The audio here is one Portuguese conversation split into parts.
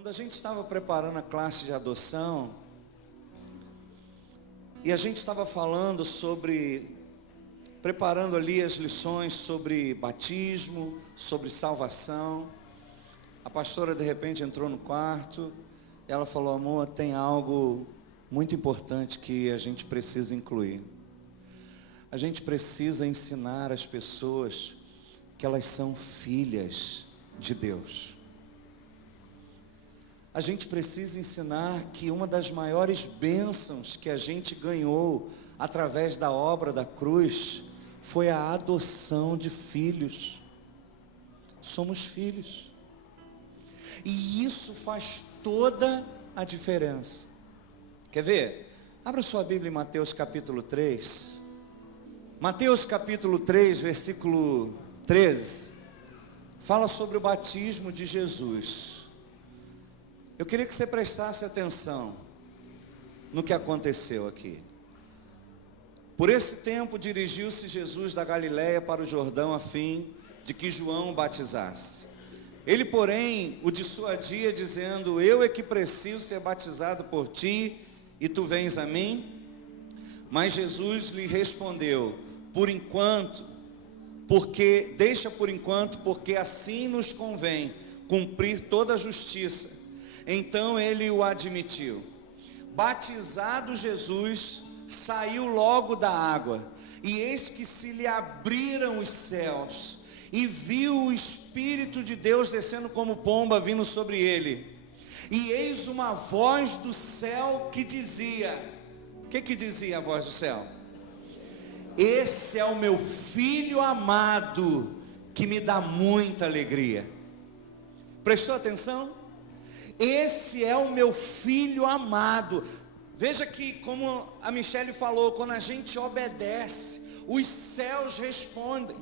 Quando a gente estava preparando a classe de adoção, e a gente estava falando preparando ali as lições sobre batismo, sobre salvação, a pastora de repente entrou no quarto, e ela falou: amor, tem algo muito importante que a gente precisa incluir. A gente precisa ensinar as pessoas que elas são filhas de Deus. A gente precisa ensinar que uma das maiores bênçãos que a gente ganhou através da obra da cruz foi a adoção de filhos. Somos filhos. E isso faz toda a diferença. Quer ver? Abra sua Bíblia em Mateus capítulo 3. Mateus capítulo 3, versículo 13. Fala sobre o batismo de Jesus. Eu queria que você prestasse atenção no que aconteceu aqui. Por esse tempo dirigiu-se Jesus da Galiléia para o Jordão a fim de que João o batizasse. Ele, porém, o dissuadia dizendo: eu é que preciso ser batizado por ti e tu vens a mim? Mas Jesus lhe respondeu: deixa por enquanto, porque assim nos convém cumprir toda a justiça. Então ele o admitiu. Batizado Jesus, saiu logo da água, e eis que se lhe abriram os céus, e viu o Espírito de Deus descendo como pomba vindo sobre ele. E eis uma voz do céu que dizia: o que dizia a voz do céu? Esse é o meu filho amado, que me dá muita alegria. Prestou atenção? Esse é o meu filho amado. Veja que, como a Michele falou, quando a gente obedece, os céus respondem.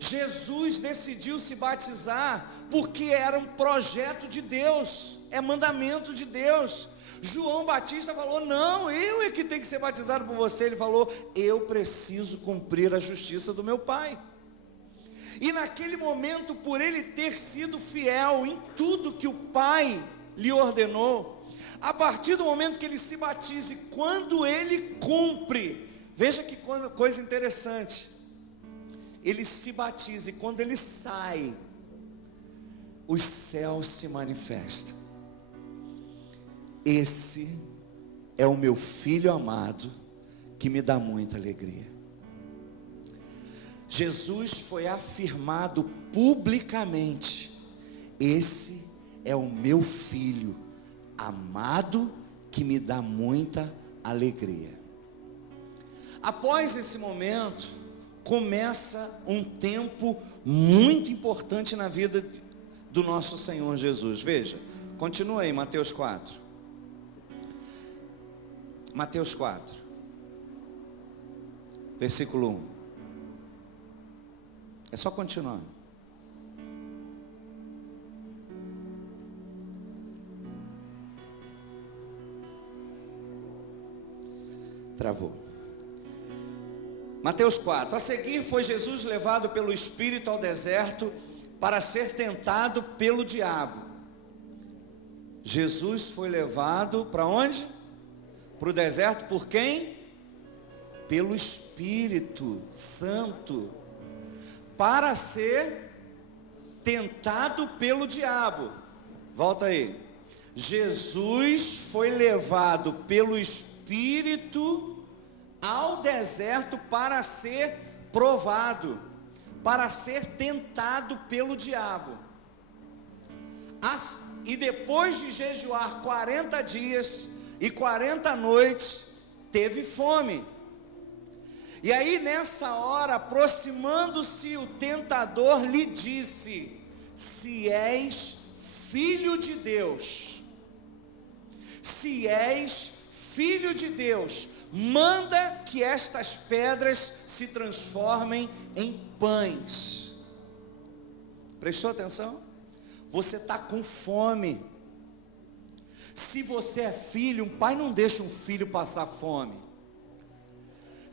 Jesus decidiu se batizar porque era um projeto de Deus, é mandamento de Deus. João Batista falou: não, eu é que tenho que ser batizado por você. Ele falou: eu preciso cumprir a justiça do meu Pai. E naquele momento, por ele ter sido fiel em tudo que o Pai lhe ordenou, a partir do momento que ele se batiza, e quando ele cumpre, veja que coisa interessante, ele se batiza, e quando ele sai, os céus se manifestam. Esse é o meu filho amado, que me dá muita alegria. Jesus foi afirmado publicamente: esse é o meu filho amado, que me dá muita alegria. Após esse momento, começa um tempo muito importante na vida do nosso Senhor Jesus. Veja, continua aí, Mateus 4. Mateus 4, versículo 1. É só continuar. Travou. Mateus 4. A seguir foi Jesus levado pelo Espírito ao deserto para ser tentado pelo diabo. Jesus foi levado para onde? Para o deserto por quem? Pelo Espírito Santo, para ser tentado pelo diabo. Volta aí. Jesus foi levado pelo Espírito ao deserto para ser provado, para ser tentado pelo diabo. E depois de jejuar 40 dias e 40 noites, teve fome. E aí nessa hora, aproximando-se o tentador, lhe disse: se és filho de Deus, se és filho de Deus, manda que estas pedras se transformem em pães. Prestou atenção? Você está com fome. Se você é filho, um pai não deixa um filho passar fome.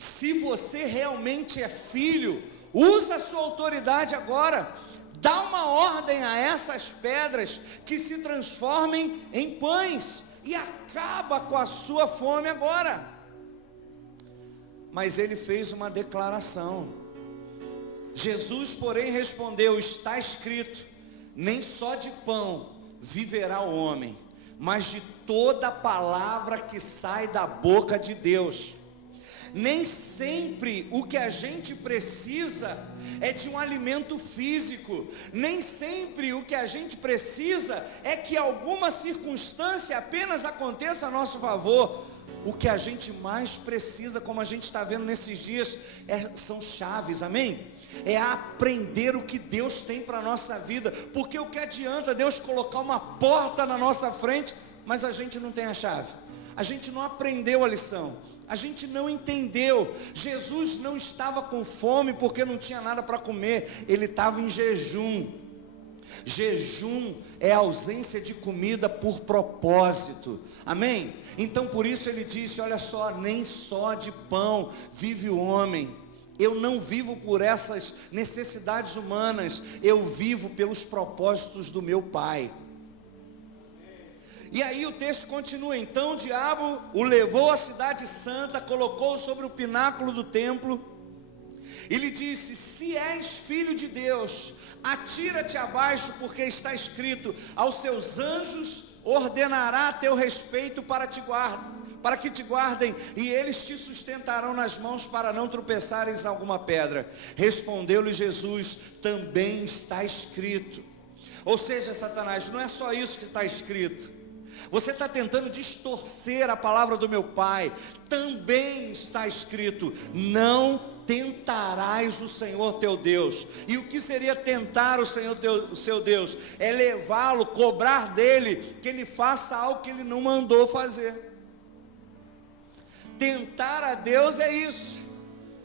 Se você realmente é filho, usa a sua autoridade agora. dá uma ordem a essas pedras que se transformem em pães, e acaba com a sua fome agora. Mas ele fez uma declaração. Jesus, porém, respondeu: está escrito, nem só de pão viverá o homem, mas de toda palavra que sai da boca de Deus. Nem sempre o que a gente precisa é de um alimento físico, nem sempre o que a gente precisa é que alguma circunstância apenas aconteça a nosso favor. O que a gente mais precisa, como a gente está vendo nesses dias, são chaves, amém? É aprender o que Deus tem para a nossa vida, porque o que adianta Deus colocar uma porta na nossa frente, mas a gente não tem a chave, a gente não aprendeu a lição, a gente não entendeu. Jesus não estava com fome porque não tinha nada para comer, ele estava em jejum. Jejum é ausência de comida por propósito, amém? Então por isso ele disse: olha só, nem só de pão vive o homem. Eu não vivo por essas necessidades humanas, eu vivo pelos propósitos do meu Pai. E aí o texto continua: então o diabo o levou à cidade santa, colocou-o sobre o pináculo do templo, e lhe disse: se és filho de Deus, atira-te abaixo, porque está escrito: aos seus anjos ordenará a teu respeito para que te guardem, e eles te sustentarão nas mãos para não tropeçares em alguma pedra. Respondeu-lhe Jesus: também está escrito. Ou seja, Satanás, não é só isso que está escrito. Você está tentando distorcer a palavra do meu Pai. Também está escrito: não tentarás o Senhor teu Deus. E o que seria tentar o Senhor o seu Deus? É levá-lo, cobrar dele que ele faça algo que ele não mandou fazer. Tentar a Deus é isso,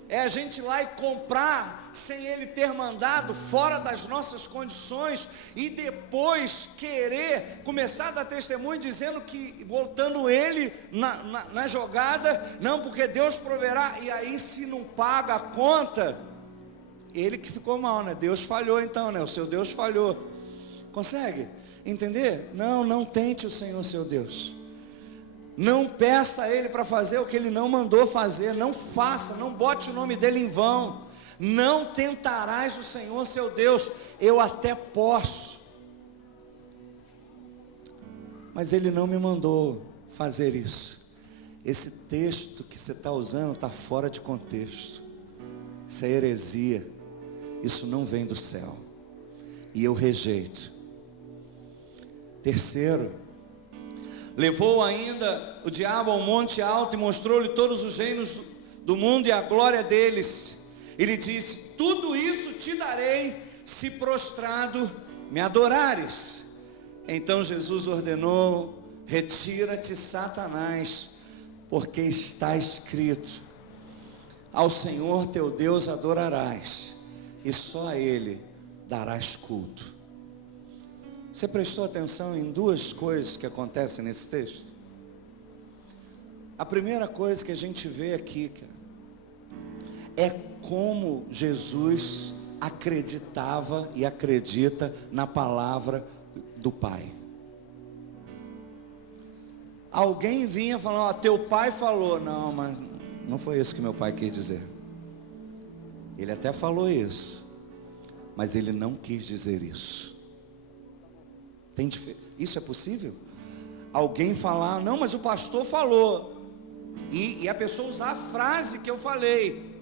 é a gente ir lá e comprar sem ele ter mandado, fora das nossas condições, e depois querer começar a dar testemunho dizendo que, botando ele na jogada, não, porque Deus proverá, e aí se não paga a conta, ele que ficou mal, né? Deus falhou então, né? O seu Deus falhou. Consegue entender? Não tente o Senhor seu Deus. Não peça a Ele para fazer o que Ele não mandou fazer. Não faça, não bote o nome dEle em vão. Não tentarás o Senhor seu Deus. Eu até posso, mas Ele não me mandou fazer isso. Esse texto que você está usando está fora de contexto. Isso é heresia. Isso não vem do céu, e eu rejeito. Terceiro, levou ainda o diabo ao monte alto e mostrou-lhe todos os reinos do mundo e a glória deles. E lhe disse: tudo isso te darei, se prostrado me adorares. Então Jesus ordenou: retira-te, Satanás, porque está escrito: ao Senhor teu Deus adorarás, e só a Ele darás culto. Você prestou atenção em duas coisas que acontecem nesse texto? A primeira coisa que a gente vê aqui, é como Jesus acreditava e acredita na palavra do Pai. Alguém vinha falando: ó, teu pai falou. Não, mas não foi isso que meu pai quis dizer. Ele até falou isso, mas ele não quis dizer isso. Isso é possível? Alguém falar: não, mas o pastor falou, e a pessoa usar a frase que eu falei,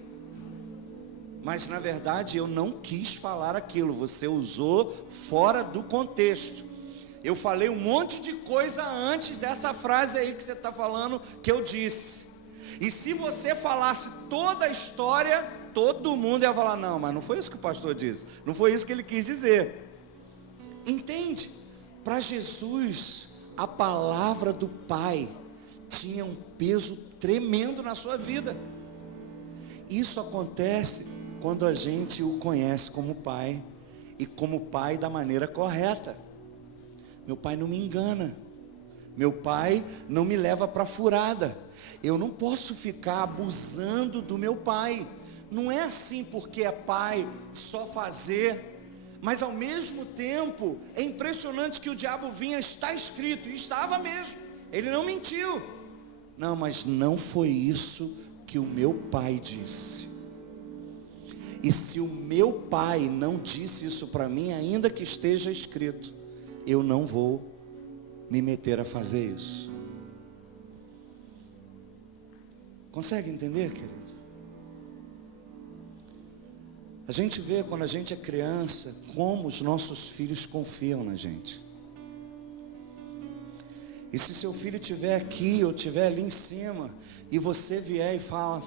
mas na verdade eu não quis falar aquilo, você usou fora do contexto. Eu falei um monte de coisa antes dessa frase aí que você está falando, que eu disse. E se você falasse toda a história, todo mundo ia falar: não, mas não foi isso que o pastor disse, não foi isso que ele quis dizer. Entende? Para Jesus, a palavra do Pai tinha um peso tremendo na sua vida. Isso acontece quando a gente o conhece como Pai, e como Pai da maneira correta. Meu Pai não me engana, meu Pai não me leva para furada. Eu não posso ficar abusando do meu Pai. Não é assim porque é Pai, só fazer. Mas ao mesmo tempo, é impressionante que o diabo vinha, está escrito, e estava mesmo, ele não mentiu. Não, mas não foi isso que o meu pai disse. E se o meu pai não disse isso para mim, ainda que esteja escrito, eu não vou me meter a fazer isso. Consegue entender, querido? A gente vê quando a gente é criança, como os nossos filhos confiam na gente. E se seu filho estiver aqui, ou estiver ali em cima, e você vier e fala,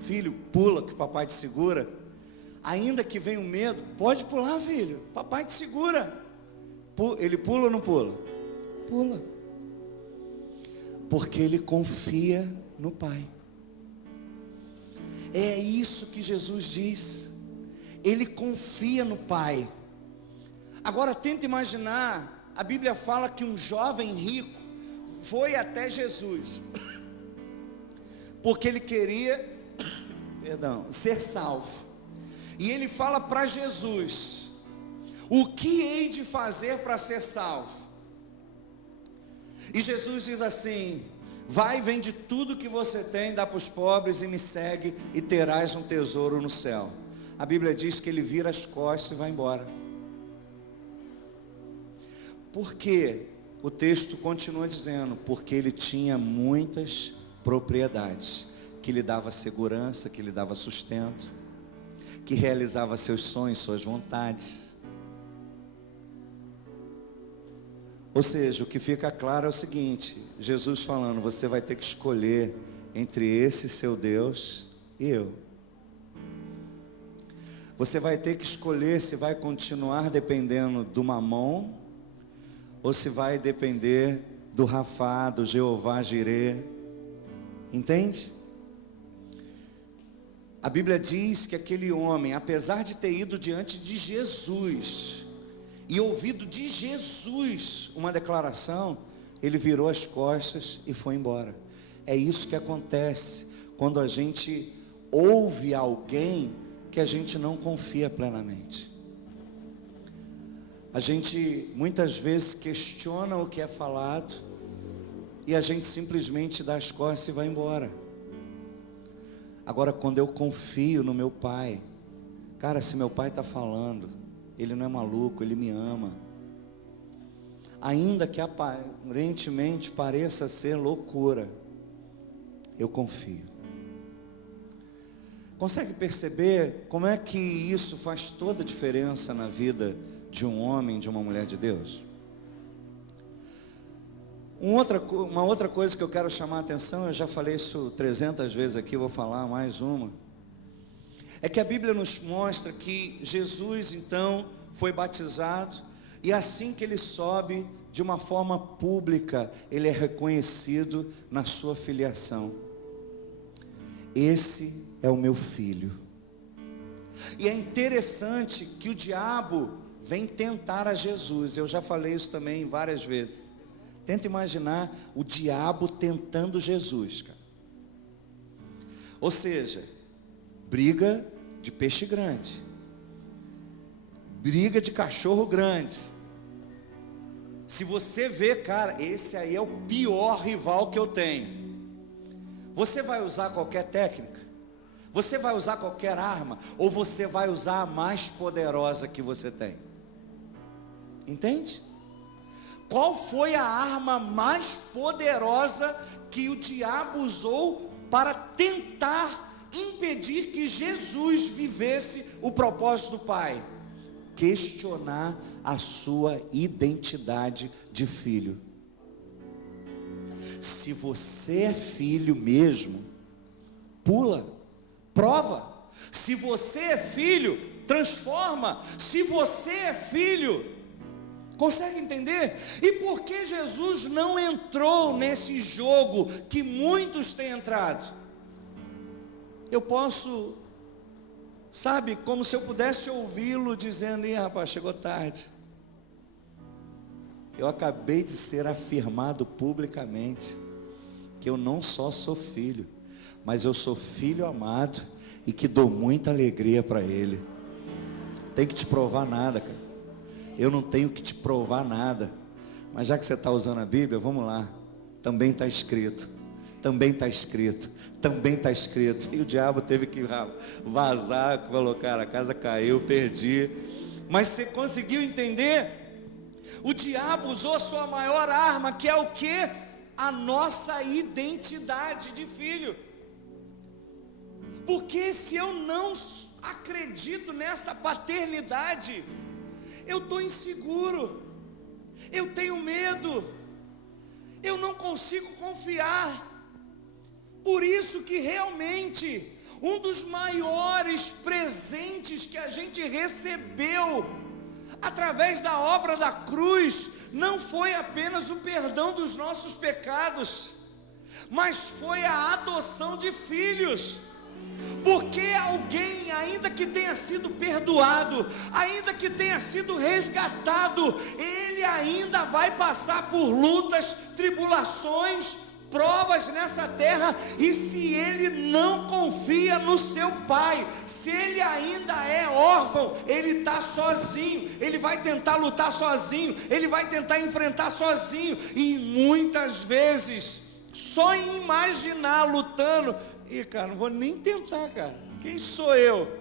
filho, pula que o papai te segura, ainda que venha o medo, pode pular, filho, papai te segura. Ele pula ou não pula? Pula. Porque ele confia no Pai. É isso que Jesus diz. Ele confia no Pai. Agora tenta imaginar, a Bíblia fala que um jovem rico foi até Jesus, porque ele queria, ser salvo. E ele fala para Jesus, o que hei de fazer para ser salvo? E Jesus diz assim, vai, vende tudo que você tem, dá para os pobres e me segue, e terás um tesouro no céu. A Bíblia diz que ele vira as costas e vai embora. Por quê? O texto continua dizendo, porque ele tinha muitas propriedades, que lhe dava segurança, que lhe dava sustento, que realizava seus sonhos, suas vontades. Ou seja, o que fica claro é o seguinte, Jesus falando, você vai ter que escolher entre esse seu Deus e eu. Você vai ter que escolher se vai continuar dependendo do Mamon, ou se vai depender do Rafá, do Jeová Jirê. Entende? A Bíblia diz que aquele homem, apesar de ter ido diante de Jesus e ouvido de Jesus uma declaração, ele virou as costas e foi embora. É isso que acontece quando a gente ouve alguém que a gente não confia plenamente. A gente muitas vezes questiona o que é falado e a gente simplesmente dá as costas e vai embora. Agora, quando eu confio no meu pai, cara, se meu pai está falando, ele não é maluco, ele me ama. Ainda que aparentemente pareça ser loucura, eu confio. Consegue perceber como é que isso faz toda a diferença na vida de um homem, de uma mulher de Deus? Uma outra coisa que eu quero chamar a atenção, eu já falei isso 300 vezes aqui, vou falar mais uma. É que a Bíblia nos mostra que Jesus então foi batizado, e assim que ele sobe, de uma forma pública, ele é reconhecido na sua filiação. Esse é o meu filho. E é interessante que o diabo vem tentar a Jesus. Eu já falei isso também várias vezes. Tenta imaginar o diabo tentando Jesus, cara. Ou seja, briga de peixe grande, briga de cachorro grande. Se você vê, cara, esse aí é o pior rival que eu tenho. Você vai usar qualquer técnica? Você vai usar qualquer arma? Ou você vai usar a mais poderosa que você tem? Entende? Qual foi a arma mais poderosa que o diabo usou para tentar impedir que Jesus vivesse o propósito do Pai? Questionar a sua identidade de filho. Se você é filho mesmo, pula, prova. Se você é filho, transforma. Se você é filho, consegue entender? E por que Jesus não entrou nesse jogo que muitos têm entrado? Eu posso, sabe, como se eu pudesse ouvi-lo dizendo, rapaz, chegou tarde. Eu acabei de ser afirmado publicamente que eu não só sou filho, mas eu sou filho amado e que dou muita alegria para Ele. Tem que te provar nada, cara. Eu não tenho que te provar nada. Mas já que você está usando a Bíblia, vamos lá. Também está escrito. Também está escrito. Também está escrito. E o diabo teve que vazar, falou, cara, a casa caiu, perdi. Mas você conseguiu entender? O diabo usou sua maior arma, que é o quê? A nossa identidade de filho. Porque se eu não acredito nessa paternidade, eu estou inseguro, eu tenho medo, eu não consigo confiar. Por isso que realmente um dos maiores presentes que a gente recebeu através da obra da cruz não foi apenas o perdão dos nossos pecados, mas foi a adoção de filhos. Porque alguém, ainda que tenha sido perdoado, ainda que tenha sido resgatado, ele ainda vai passar por lutas, tribulações, provas nessa terra. E se ele não confia no seu pai, se ele ainda é órfão, ele está sozinho, ele vai tentar lutar sozinho, ele vai tentar enfrentar sozinho. E muitas vezes, só em imaginar lutando, e cara, não vou nem tentar, cara. Quem sou eu?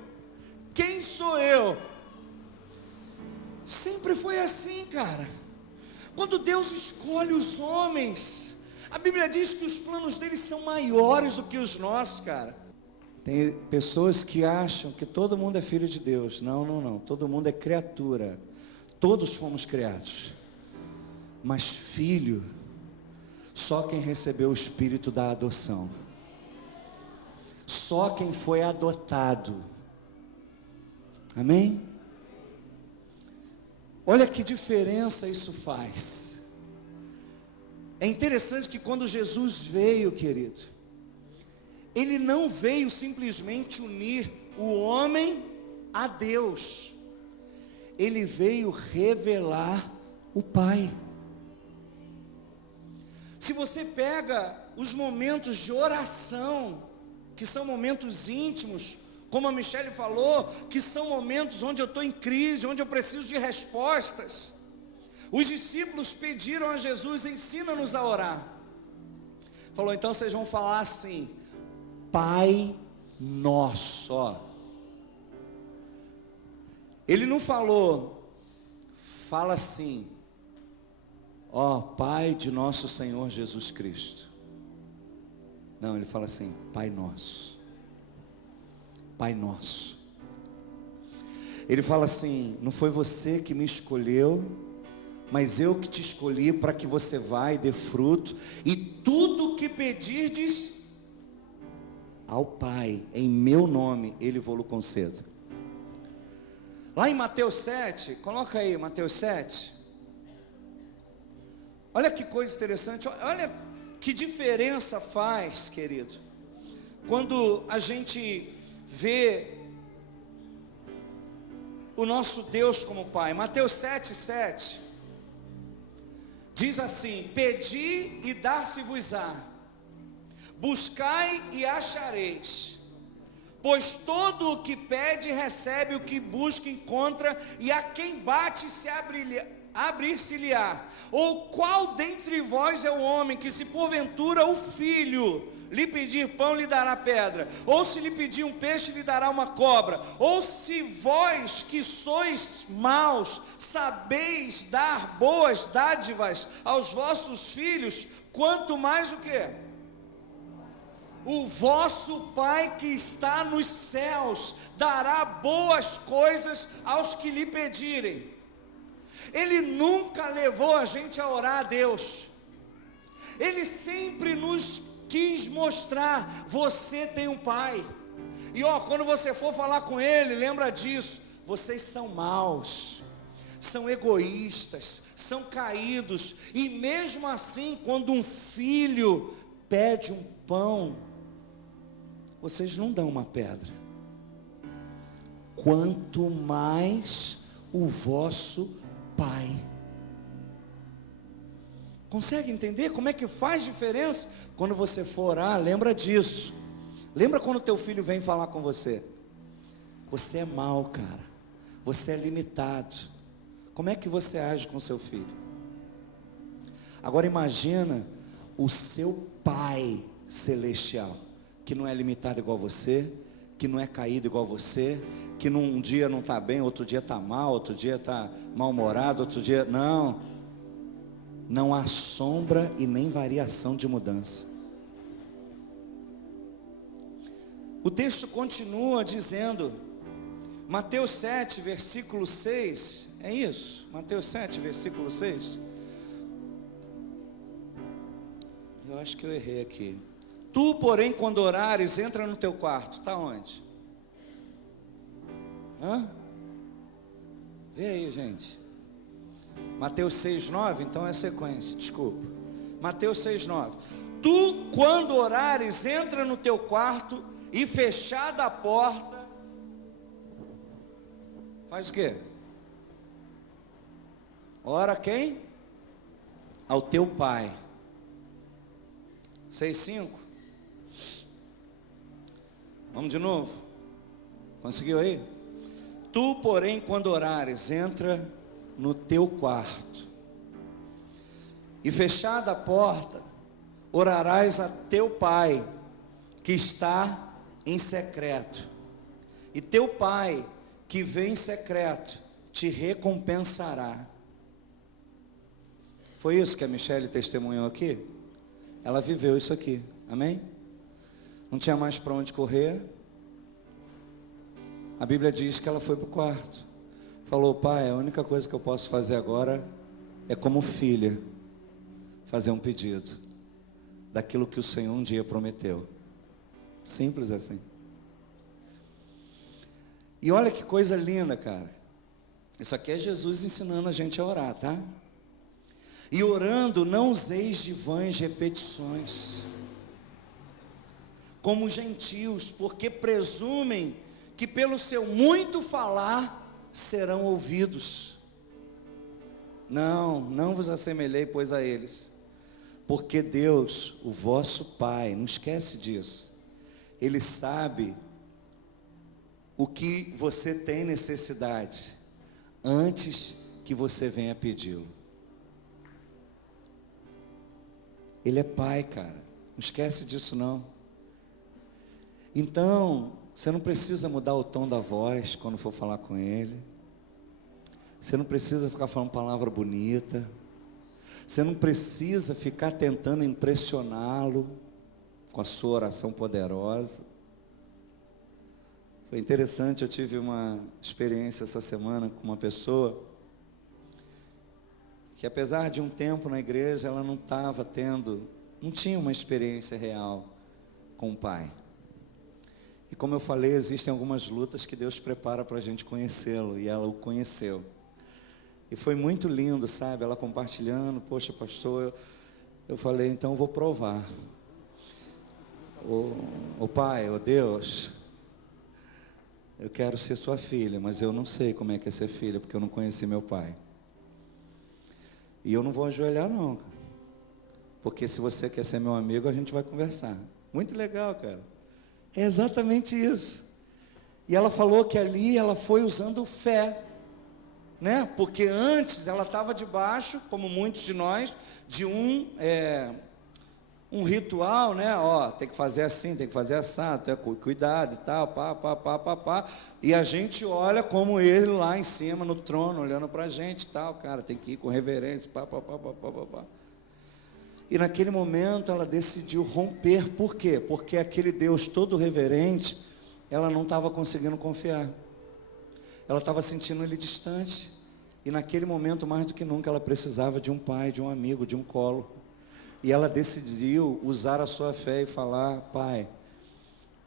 Quem sou eu? Sempre foi assim, cara. Quando Deus escolhe os homens, a Bíblia diz que os planos deles são maiores do que os nossos, cara. Tem pessoas que acham que todo mundo é filho de Deus. Não, não, não. Todo mundo é criatura. Todos fomos criados. Mas filho, só quem recebeu o espírito da adoção. Só quem foi adotado. Amém? Olha que diferença isso faz. É interessante que quando Jesus veio, querido, Ele não veio simplesmente unir o homem a Deus. Ele veio revelar o Pai. Se você pega os momentos de oração, que são momentos íntimos, como a Michele falou, que são momentos onde eu estou em crise, onde eu preciso de respostas. Os discípulos pediram a Jesus, ensina-nos a orar. Falou, então vocês vão falar assim, Pai Nosso. Ó. Ele não falou, fala assim, ó Pai de nosso Senhor Jesus Cristo. Não, ele fala assim, Pai Nosso. Pai Nosso. Ele fala assim, não foi você que me escolheu, mas eu que te escolhi para que você vá e dê fruto, e tudo que pedirdes ao Pai, em meu nome, Ele vou-lo conceder. Lá em Mateus 7, coloca aí Mateus 7. Olha que coisa interessante, olha que diferença faz, querido, quando a gente vê o nosso Deus como Pai. Mateus 7,7 diz assim: pedi e dar-se-vos-á, buscai e achareis, pois todo o que pede recebe, o que busca encontra, e a quem bate se abrir-se-lhe-á. Ou qual dentre vós é o homem que, se porventura o filho lhe pedir pão, lhe dará pedra? Ou se lhe pedir um peixe, lhe dará uma cobra? Ou se vós que sois maus, sabeis dar boas dádivas aos vossos filhos, quanto mais o quê? O vosso Pai que está nos céus dará boas coisas aos que lhe pedirem. Ele nunca levou a gente a orar a Deus. Ele sempre nos quis mostrar, você tem um Pai. E quando você for falar com Ele, lembra disso. Vocês são maus, são egoístas, são caídos. E mesmo assim, quando um filho pede um pão, vocês não dão uma pedra. Quanto mais o vosso Pai. Consegue entender como é que faz diferença? Quando você for orar, lembra disso. Lembra quando teu filho vem falar com você? Você é mau, cara. Você é limitado. Como é que você age com seu filho? Agora imagina o seu Pai celestial, que não é limitado igual você, que não é caído igual você, que num dia não está bem, outro dia está mal, outro dia está mal-humorado, outro dia... Não há sombra e nem variação de mudança. O texto continua dizendo, Mateus 7, versículo 6, é isso? Mateus 7, versículo 6. Eu acho que eu errei aqui. Tu, porém, quando orares, entra no teu quarto. Está onde? Vê aí, gente. Mateus 6, 9, então é sequência, desculpa. Mateus 6, 9. Tu, quando orares, entra no teu quarto e fechada a porta, faz o quê? Ora quem? Ao teu Pai. 6, 5. Vamos de novo. Conseguiu aí? Tu, porém, quando orares, entra no teu quarto, e fechada a porta, orarás a teu Pai, que está em secreto, e teu Pai, que vem em secreto, te recompensará. Foi isso que a Michele testemunhou aqui? Ela viveu isso aqui, amém? Não tinha mais para onde correr. A Bíblia diz que ela foi para o quarto. Falou, pai, a única coisa que eu posso fazer agora é como filha, fazer um pedido daquilo que o Senhor um dia prometeu. Simples assim. E olha que coisa linda, cara. Isso aqui é Jesus ensinando a gente a orar, tá? E orando, não useis de vãs repetições, como os gentios, porque presumem que pelo seu muito falar serão ouvidos. Não vos assemelhei, pois, a eles, porque Deus, o vosso Pai, não esquece disso, Ele sabe o que você tem necessidade, antes que você venha pedi-lo. Ele é Pai, cara, não esquece disso não. Então, você não precisa mudar o tom da voz quando for falar com Ele. Você não precisa ficar falando palavra bonita. Você não precisa ficar tentando impressioná-lo com a sua oração poderosa. Foi interessante, eu tive uma experiência essa semana com uma pessoa que, apesar de um tempo na igreja, ela não tinha uma experiência real com o Pai. E como eu falei, existem algumas lutas que Deus prepara para a gente conhecê-lo, e ela o conheceu. E foi muito lindo, sabe, ela compartilhando, poxa pastor, eu falei, então eu vou provar. Ô Pai, ô Deus, eu quero ser sua filha, mas eu não sei como é que é ser filha, porque eu não conheci meu pai. E eu não vou ajoelhar não, porque se você quer ser meu amigo, a gente vai conversar. Muito legal, cara. É exatamente isso. E ela falou que ali ela foi usando fé, né? Porque antes ela estava debaixo, como muitos de nós, de um ritual, né? Ó, tem que fazer assim, tem que fazer assado, cuidado e tal, pá. E a gente olha como ele lá em cima no trono, olhando para a gente e tal, cara, tem que ir com reverência, pá. E naquele momento ela decidiu romper. Por quê? Porque aquele Deus todo reverente, ela não estava conseguindo confiar. Ela estava sentindo ele distante. E naquele momento, mais do que nunca, ela precisava de um pai, de um amigo, de um colo. E ela decidiu usar a sua fé e falar, pai,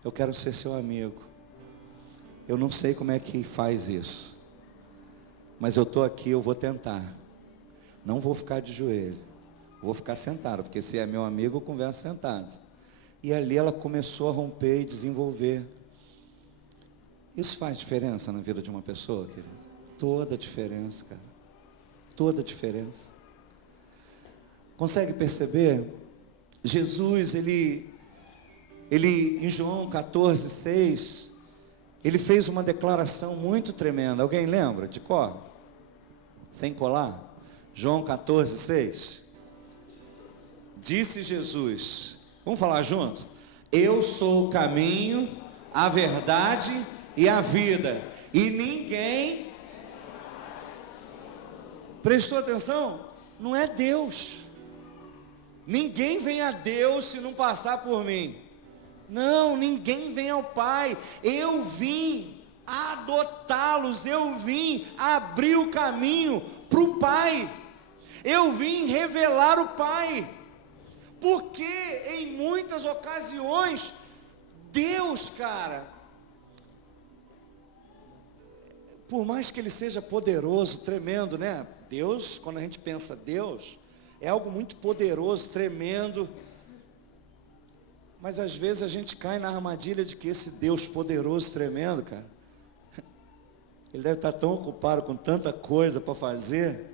eu quero ser seu amigo. Eu não sei como é que faz isso, mas eu estou aqui, eu vou tentar. Não vou ficar de joelho. Vou ficar sentado, porque se é meu amigo, eu converso sentado. E ali ela começou a romper e desenvolver. Isso faz diferença na vida de uma pessoa, querido? Toda a diferença, cara. Toda a diferença. Consegue perceber? Jesus, ele em João 14, 6, ele fez uma declaração muito tremenda. Alguém lembra de cor? Sem colar? João 14, 6. Disse Jesus, vamos falar junto? Eu sou o caminho, a verdade e a vida, e ninguém... Prestou atenção? Não é Deus. Ninguém vem a Deus se não passar por mim. Não, ninguém vem ao Pai. Eu vim adotá-los, eu vim abrir o caminho para o Pai. Eu vim revelar o Pai. Porque em muitas ocasiões, Deus, cara, por mais que Ele seja poderoso, tremendo, né? Deus, quando a gente pensa Deus, é algo muito poderoso, tremendo. Mas às vezes a gente cai na armadilha de que esse Deus poderoso, tremendo, cara, Ele deve estar tão ocupado com tanta coisa para fazer,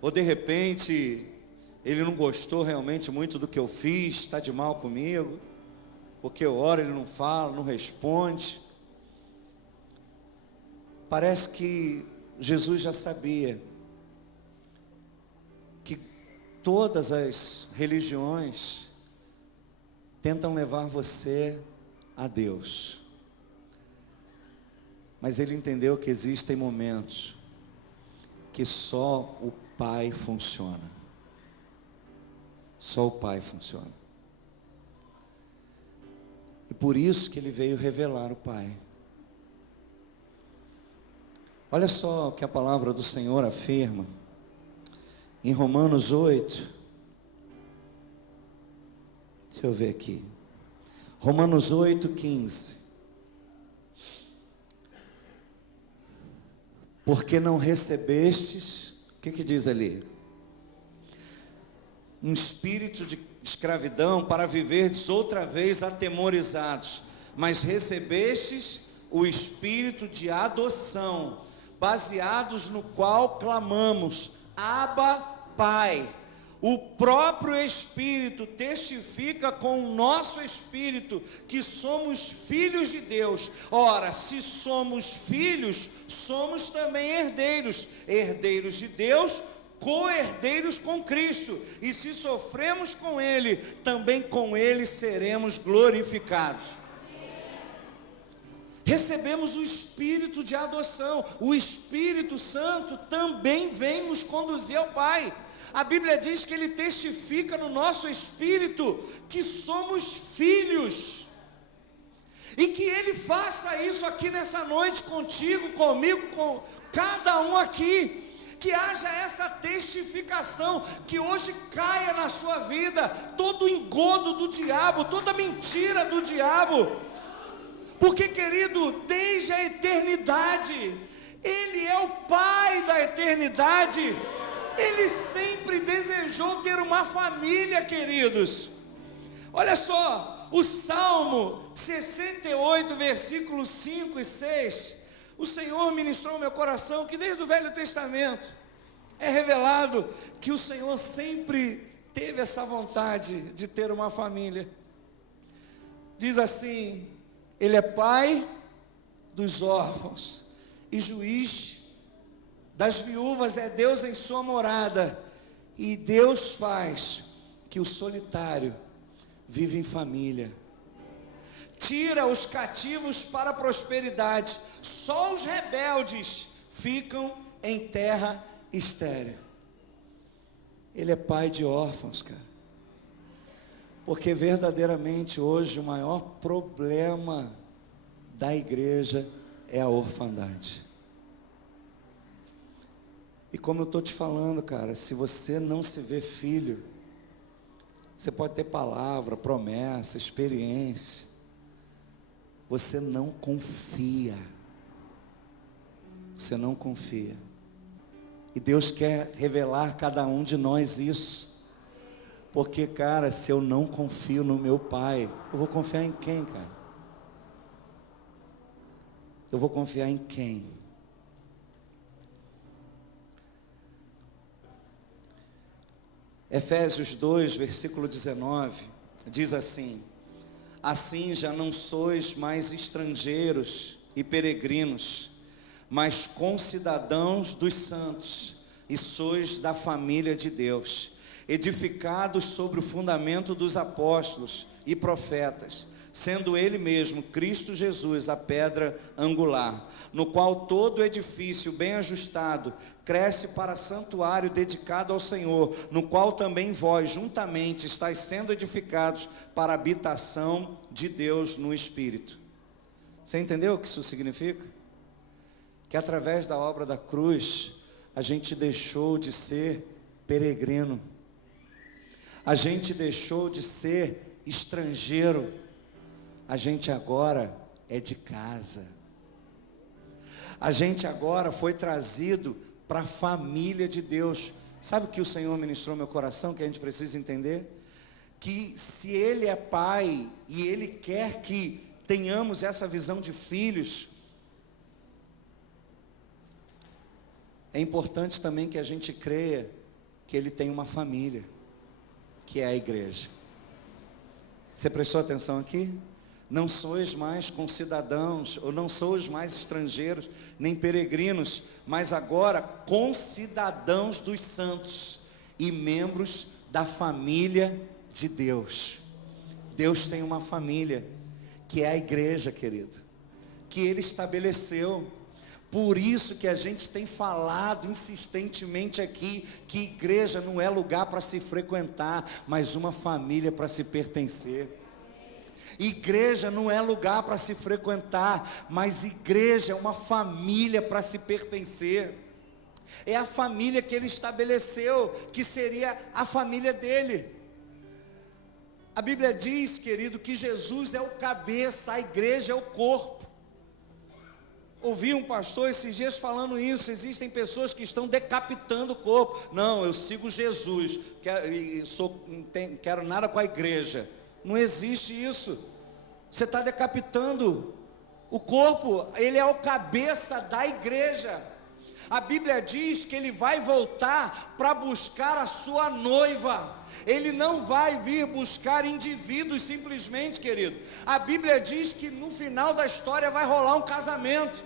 ou de repente Ele não gostou realmente muito do que eu fiz, está de mal comigo, porque eu oro, Ele não fala, não responde. Parece que Jesus já sabia que todas as religiões tentam levar você a Deus, mas Ele entendeu que existem momentos que só o Pai funciona. Só o Pai funciona. E por isso que Ele veio revelar o Pai. Olha só o que a palavra do Senhor afirma em Romanos 8. Deixa eu ver aqui. Romanos 8, 15. Porque não recebestes, o que diz ali? Um espírito de escravidão para viverdes outra vez atemorizados, mas recebestes o espírito de adoção, baseados no qual clamamos, Abba, Pai. O próprio Espírito testifica com o nosso espírito que somos filhos de Deus. Ora, se somos filhos, somos também herdeiros, herdeiros de Deus, co-herdeiros com Cristo. E se sofremos com Ele, também com Ele seremos glorificados. Recebemos o Espírito de adoção. O Espírito Santo também vem nos conduzir ao Pai. A Bíblia diz que Ele testifica no nosso espírito que somos filhos. E que Ele faça isso aqui nessa noite contigo, comigo, com cada um aqui. Que haja essa testificação, que hoje caia na sua vida todo o engodo do diabo, toda mentira do diabo. Porque, querido, desde a eternidade, Ele é o Pai da eternidade. Ele sempre desejou ter uma família, queridos. Olha só, o Salmo 68, versículos 5 e 6. O Senhor ministrou ao meu coração que desde o Velho Testamento é revelado que o Senhor sempre teve essa vontade de ter uma família. Diz assim: Ele é pai dos órfãos e juiz das viúvas, é Deus em sua morada. E Deus faz que o solitário vive em família. Tira os cativos para a prosperidade. Só os rebeldes ficam em terra estéril. Ele é pai de órfãos, cara. Porque verdadeiramente hoje o maior problema da igreja é a orfandade. E como eu estou te falando, cara, se você não se vê filho, você pode ter palavra, promessa, experiência, você não confia. Você não confia. E Deus quer revelar a cada um de nós isso. Porque, cara, se eu não confio no meu Pai, eu vou confiar em quem, cara? Eu vou confiar em quem? Efésios 2, versículo 19, diz assim: assim já não sois mais estrangeiros e peregrinos, mas concidadãos dos santos, e sois da família de Deus, edificados sobre o fundamento dos apóstolos e profetas, sendo Ele mesmo, Cristo Jesus, a pedra angular, no qual todo edifício bem ajustado cresce para santuário dedicado ao Senhor, no qual também vós juntamente estáis sendo edificados para a habitação de Deus no Espírito. Você entendeu o que isso significa? Que através da obra da cruz, a gente deixou de ser peregrino, a gente deixou de ser estrangeiro, a gente agora é de casa, a gente agora foi trazido para a família de Deus. Sabe o que o Senhor ministrou no meu coração, que a gente precisa entender? Que se Ele é Pai, e Ele quer que tenhamos essa visão de filhos, é importante também que a gente creia que Ele tem uma família, que é a igreja. Você prestou atenção aqui? Não sois mais concidadãos, ou não sois mais estrangeiros, nem peregrinos, mas agora concidadãos dos santos e membros da família de Deus. Deus tem uma família, que é a igreja, querido, que Ele estabeleceu. Por isso que a gente tem falado insistentemente aqui, que igreja não é lugar para se frequentar, mas uma família para se pertencer. Igreja não é lugar para se frequentar, mas igreja é uma família para se pertencer. É a família que Ele estabeleceu, que seria a família dele. A Bíblia diz, querido, que Jesus é o cabeça, a igreja é o corpo. Ouvi um pastor esses dias falando isso. Existem pessoas que estão decapitando o corpo. Não, eu sigo Jesus, não quero nada com a igreja. Não existe isso. Você está decapitando o corpo. Ele é o cabeça da igreja. A Bíblia diz que Ele vai voltar para buscar a sua noiva. Ele não vai vir buscar indivíduos simplesmente, querido. A Bíblia diz que no final da história vai rolar um casamento.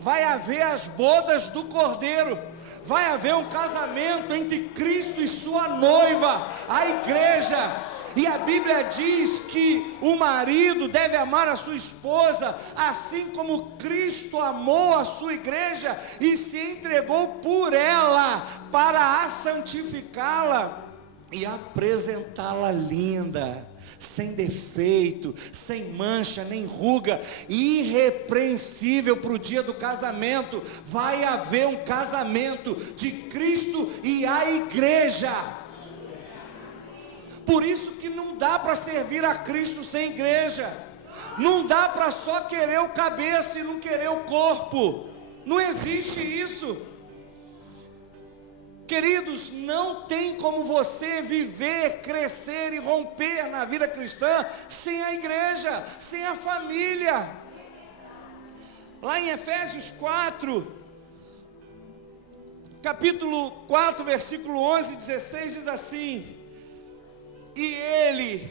Vai haver as bodas do Cordeiro. Vai haver um casamento entre Cristo e sua noiva, a igreja. E a Bíblia diz que o marido deve amar a sua esposa, assim como Cristo amou a sua igreja e se entregou por ela, para a santificá-la e apresentá-la linda, sem defeito, sem mancha, nem ruga, irrepreensível para o dia do casamento. Vai haver um casamento de Cristo e a igreja. Por isso que não dá para servir a Cristo sem igreja. Não dá para só querer o cabeça e não querer o corpo. Não existe isso. Queridos, não tem como você viver, crescer e romper na vida cristã sem a igreja, sem a família. Lá em Efésios 4, capítulo 4, versículo 11 e 16, diz assim: e Ele,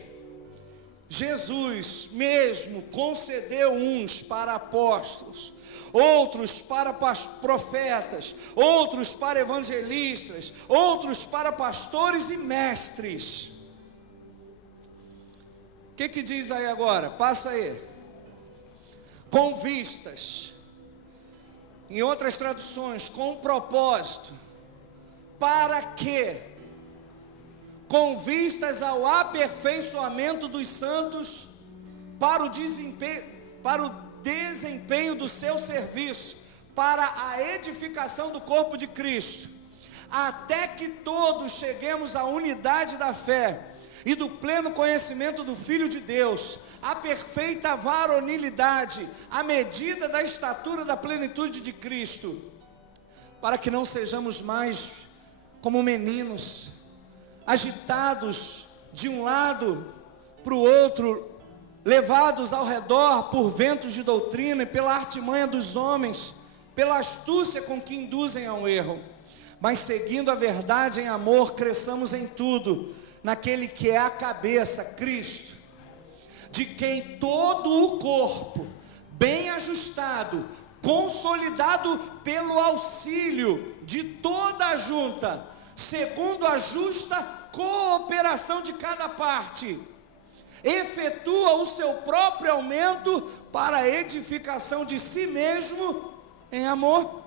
Jesus mesmo, concedeu uns para apóstolos, outros para profetas, outros para evangelistas, outros para pastores e mestres. O que diz aí agora? Passa aí. Com vistas, em outras traduções, com propósito, para que, com vistas ao aperfeiçoamento dos santos, para o desempenho do seu serviço, para a edificação do corpo de Cristo, até que todos cheguemos à unidade da fé e do pleno conhecimento do Filho de Deus, à perfeita varonilidade, à medida da estatura da plenitude de Cristo, para que não sejamos mais como meninos, agitados de um lado para o outro, levados ao redor por ventos de doutrina e pela artimanha dos homens, pela astúcia com que induzem ao erro, mas seguindo a verdade em amor, cresçamos em tudo, naquele que é a cabeça, Cristo, de quem todo o corpo, bem ajustado, consolidado pelo auxílio de toda a junta, segundo a justa cooperação de cada parte, efetua o seu próprio aumento para a edificação de si mesmo em amor.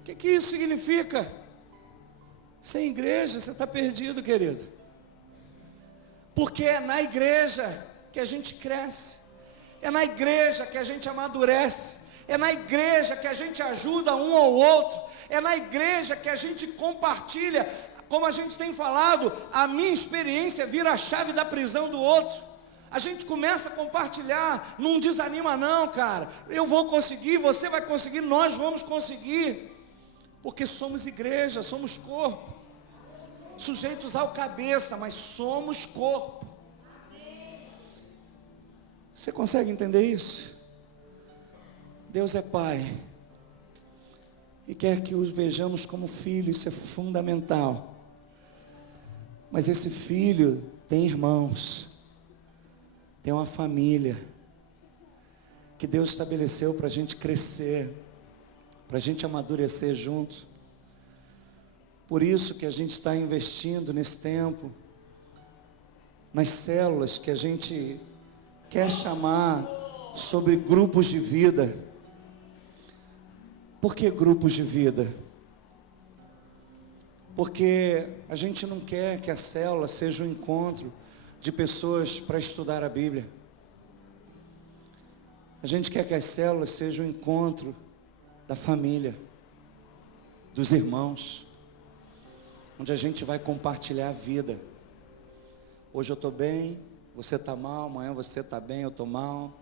O que isso significa? Sem igreja você está perdido, querido, porque é na igreja que a gente cresce, é na igreja que a gente amadurece, é na igreja que a gente ajuda um ao outro, é na igreja que a gente compartilha. Como a gente tem falado, a minha experiência vira a chave da prisão do outro. A gente começa a compartilhar, não desanima não, cara, eu vou conseguir, você vai conseguir, nós vamos conseguir, porque somos igreja, somos corpo, sujeitos ao cabeça, mas somos corpo. Você consegue entender isso? Deus é Pai e quer que os vejamos como filhos, isso é fundamental. Mas esse filho tem irmãos, tem uma família que Deus estabeleceu para a gente crescer, para a gente amadurecer junto. Por isso que a gente está investindo nesse tempo, nas células que a gente quer chamar sobre grupos de vida. Por que grupos de vida? Porque a gente não quer que a célula seja um encontro de pessoas para estudar a Bíblia. A gente quer que as células sejam um encontro da família, dos irmãos, onde a gente vai compartilhar a vida. Hoje eu estou bem, você está mal, amanhã você está bem, eu estou mal.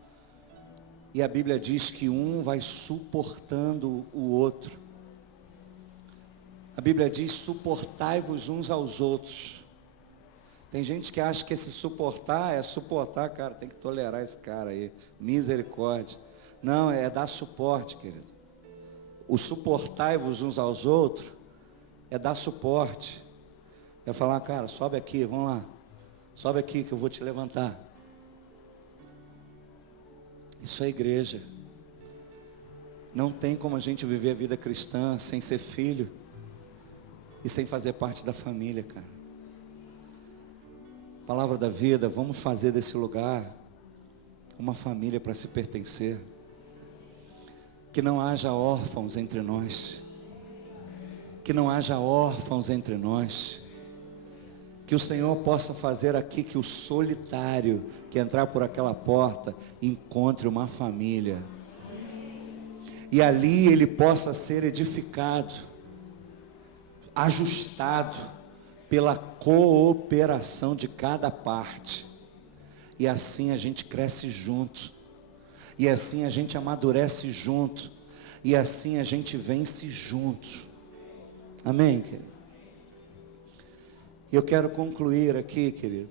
E a Bíblia diz que um vai suportando o outro. A Bíblia diz: suportai-vos uns aos outros. Tem gente que acha que esse suportar é suportar, cara, tem que tolerar esse cara aí, misericórdia. Não, é dar suporte, querido. O suportai-vos uns aos outros é dar suporte. É falar: cara, sobe aqui, vamos lá. Sobe aqui que eu vou te levantar. Isso é igreja. Não tem como a gente viver a vida cristã sem ser filho e sem fazer parte da família, cara. Palavra da vida, vamos fazer desse lugar uma família para se pertencer. Que não haja órfãos entre nós. Que não haja órfãos entre nós. Que o Senhor possa fazer aqui que o solitário que entrar por aquela porta encontre uma família. E ali ele possa ser edificado, ajustado pela cooperação de cada parte. E assim a gente cresce junto. E assim a gente amadurece junto. E assim a gente vence junto. Amém, querido? E eu quero concluir aqui, querido,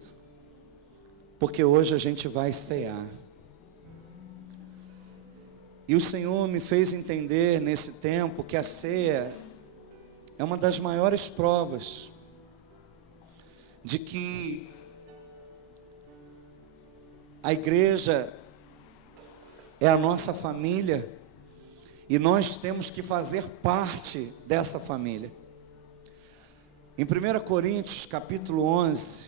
porque hoje a gente vai cear. E o Senhor me fez entender nesse tempo que a ceia é uma das maiores provas de que a igreja é a nossa família e nós temos que fazer parte dessa família. Em 1 Coríntios capítulo 11,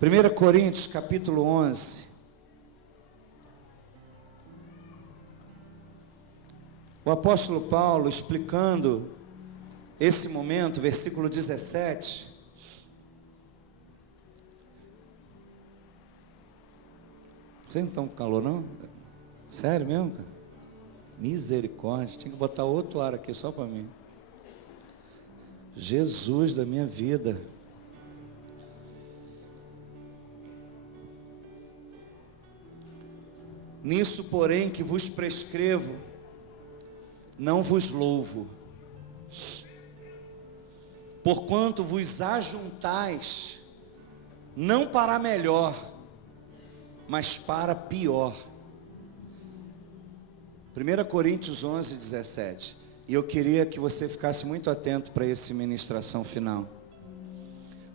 1 Coríntios capítulo 11, o apóstolo Paulo explicando esse momento, versículo 17, vocês não estão com calor não? Sério mesmo, cara? Misericórdia, tinha que botar outro ar aqui só para mim. Jesus da minha vida. Nisso, porém, que vos prescrevo, não vos louvo, porquanto vos ajuntais, não para melhor, mas para pior. 1 Coríntios 11, 17. E eu queria que você ficasse muito atento para essa ministração final.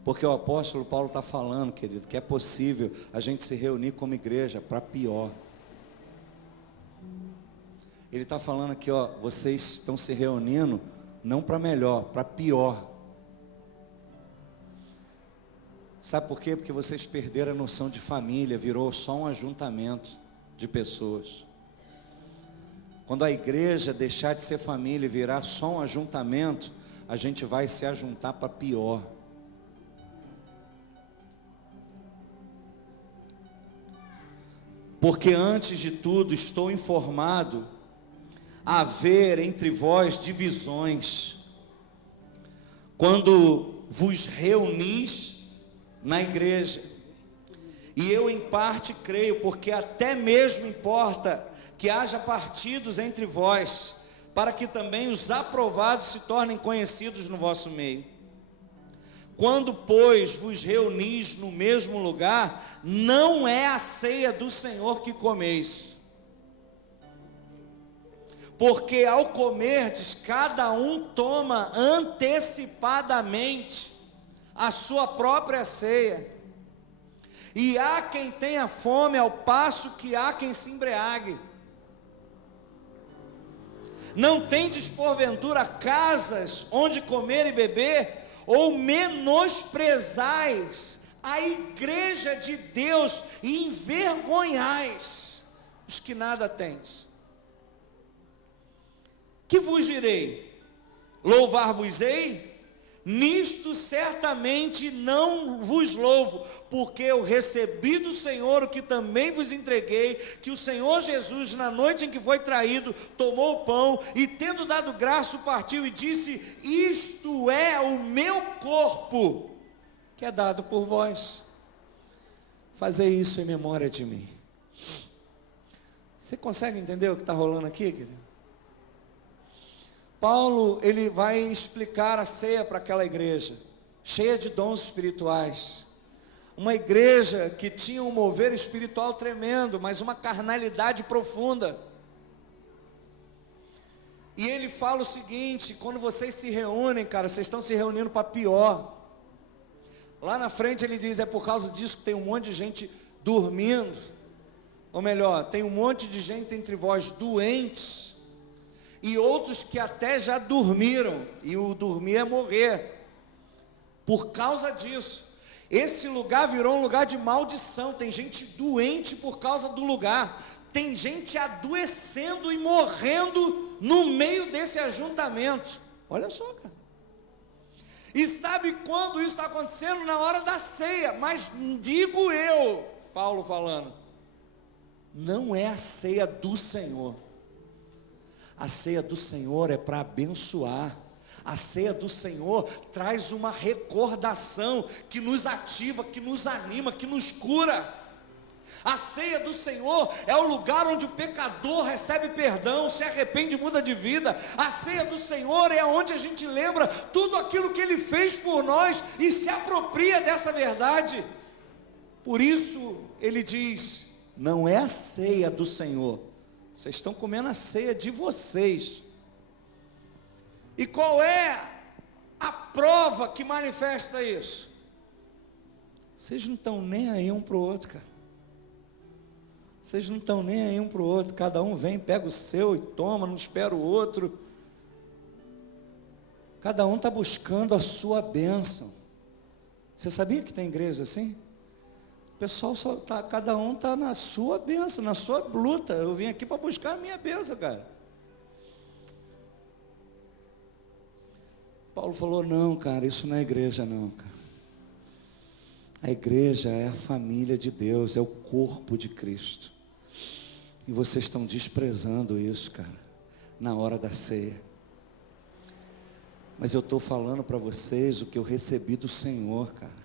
Porque o apóstolo Paulo está falando, querido, que é possível a gente se reunir como igreja para pior. Ele está falando aqui, ó, vocês estão se reunindo não para melhor, para pior. Sabe por quê? Porque vocês perderam a noção de família, virou só um ajuntamento de pessoas. Quando a igreja deixar de ser família e virar só um ajuntamento, a gente vai se ajuntar para pior. Porque antes de tudo estou informado a haver entre vós divisões, quando vos reunis na igreja. E eu em parte creio, porque até mesmo importa que haja partidos entre vós, para que também os aprovados se tornem conhecidos no vosso meio. Quando, pois, vos reunis no mesmo lugar, não é a ceia do Senhor que comeis. Porque ao comerdes, cada um toma antecipadamente a sua própria ceia. E há quem tenha fome, ao passo que há quem se embriague. Não tendes porventura casas onde comer e beber, ou menosprezais a igreja de Deus e envergonhais os que nada tens? Que vos direi? Louvar-vos-ei? Nisto certamente não vos louvo, porque eu recebi do Senhor o que também vos entreguei, que o Senhor Jesus, na noite em que foi traído, tomou o pão e, tendo dado graça, o partiu e disse: isto é o meu corpo, que é dado por vós. Fazei isso em memória de mim. Você consegue entender o que está rolando aqui, querido? Paulo, ele vai explicar a ceia para aquela igreja, cheia de dons espirituais. Uma igreja que tinha um mover espiritual tremendo, mas uma carnalidade profunda. E ele fala o seguinte: quando vocês se reúnem, cara, vocês estão se reunindo para pior. Lá na frente ele diz: é por causa disso que tem um monte de gente dormindo. Ou melhor, tem um monte de gente entre vós doentes, e outros que até já dormiram, e o dormir é morrer. Por causa disso, esse lugar virou um lugar de maldição. Tem gente doente por causa do lugar, tem gente adoecendo e morrendo no meio desse ajuntamento. Olha só, cara. E sabe quando isso está acontecendo? Na hora da ceia. Mas digo eu, Paulo falando, não é a ceia do Senhor. A ceia do Senhor é para abençoar. A ceia do Senhor traz uma recordação que nos ativa, que nos anima, que nos cura. A ceia do Senhor é o lugar onde o pecador recebe perdão, se arrepende e muda de vida. A ceia do Senhor é onde a gente lembra tudo aquilo que Ele fez por nós e se apropria dessa verdade. Por isso Ele diz: não é a ceia do Senhor, vocês estão comendo a ceia de vocês. E qual é a prova que manifesta isso? Vocês não estão nem aí um para o outro, cara. Vocês não estão nem aí um para o outro. Cada um vem, pega o seu e toma, não espera o outro. Cada um está buscando a sua bênção. Você sabia que tem igreja assim? O pessoal só tá, cada um está na sua bênção, na sua luta. Eu vim aqui para buscar a minha bênção, cara. Paulo falou: não, cara, isso não é igreja não, cara. A igreja é a família de Deus, é o corpo de Cristo. E vocês estão desprezando isso, cara, na hora da ceia. Mas eu estou falando para vocês o que eu recebi do Senhor, cara.